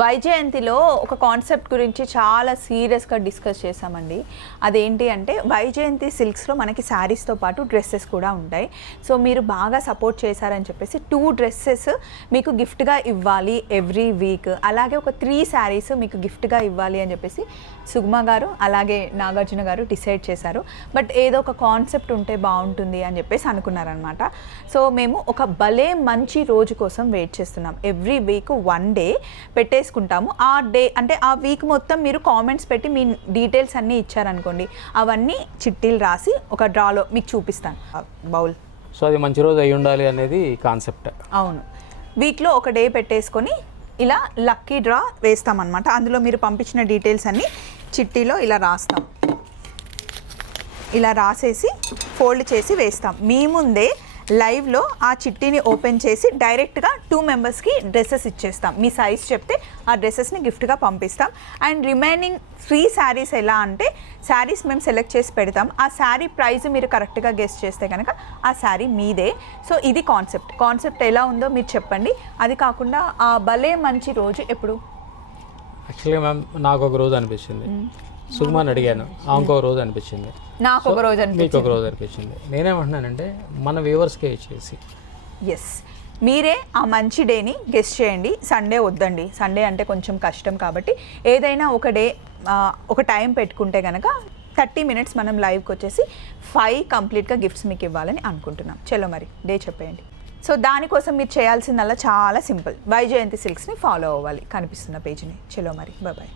వైజయంతిలో ఒక కాన్సెప్ట్ గురించి చాలా సీరియస్గా డిస్కస్ చేసామండి. అదేంటి అంటే వైజయంతి సిల్క్స్లో మనకి శారీస్తో పాటు డ్రెస్సెస్ కూడా ఉంటాయి. సో మీరు బాగా సపోర్ట్ చేశారని చెప్పేసి 2 డ్రెస్సెస్ మీకు గిఫ్ట్గా ఇవ్వాలి ఎవ్రీ వీక్, అలాగే ఒక 3 శారీస్ మీకు గిఫ్ట్గా ఇవ్వాలి అని చెప్పేసి సుగ్మ గారు అలాగే నాగార్జున గారు డిసైడ్ చేశారు. బట్ ఏదో ఒక కాన్సెప్ట్ ఉంటే బాగుంటుంది అని చెప్పేసి అనుకున్నారనమాట. సో మేము ఒక భలే మంచి రోజు కోసం వెయిట్ చేస్తున్నాం. ఎవ్రీ వీక్ 1 డే పెట్టేసుకుంటాము. ఆ డే అంటే ఆ వీక్ మొత్తం మీరు కామెంట్స్ పెట్టి మీ డీటెయిల్స్ అన్నీ ఇచ్చారనుకోండి, అవన్నీ చిట్టీలు రాసి ఒక డ్రాలో మీకు చూపిస్తాను బౌల్. సో అది మంచి రోజు అయి ఉండాలి అనేది కాన్సెప్ట్. అవును, వీక్లో ఒక డే పెట్టేసుకొని ఇలా లక్కీ డ్రా వేస్తామన్నమాట. అందులో మీరు పంపించిన డీటెయిల్స్ అన్నీ చిట్టీలో ఇలా రాస్తాం. ఇలా రాసేసి ఫోల్డ్ చేసి వేస్తాం. మీ ముందే లైవ్లో ఆ చిట్టీని ఓపెన్ చేసి డైరెక్ట్గా 2 మెంబర్స్కి డ్రెస్సెస్ ఇచ్చేస్తాం. మీ సైజ్ చెప్తే ఆ డ్రెస్సెస్ని గిఫ్ట్గా పంపిస్తాం. అండ్ రిమైనింగ్ 3 శారీస్ ఎలా అంటే శారీస్ మేము సెలెక్ట్ చేసి పెడతాం. ఆ శారీ ప్రైస్ మీరు కరెక్ట్గా గెస్ చేస్తే కనుక ఆ శారీ మీదే. సో ఇది కాన్సెప్ట్ ఎలా ఉందో మీరు చెప్పండి. అది కాకుండా ఆ భలే మంచి రోజు ఎప్పుడు? యాక్చువల్గా మ్యామ్ నాకు ఒక రోజు అనిపించింది, సుగ్మాని అడిగాను, ఇంకో రోజు అనిపించింది, నాకు ఒక రోజు అనిపించింది, మీకు ఒక రోజు అనిపించింది. నేనేమంటున్నానంటే మన వ్యూవర్స్కే ఇచ్చేసి ఎస్ మీరే ఆ మంచి డేని గెస్ట్ చేయండి. సండే వద్దండి, సండే అంటే కొంచెం కష్టం. కాబట్టి ఏదైనా ఒక డే ఒక టైం పెట్టుకుంటే కనుక 30 మినిట్స్ మనం లైవ్కి వచ్చేసి 5 కంప్లీట్గా గిఫ్ట్స్ మీకు ఇవ్వాలని అనుకుంటున్నాం. చలో మరి డే చెప్పేయండి. సో దానికోసం మీరు చేయాల్సిందల్లా చాలా సింపుల్, వైజయంతి సిల్క్స్ని ఫాలో అవ్వాలి, కనిపిస్తున్న పేజీని. చలో మరి బాయ్.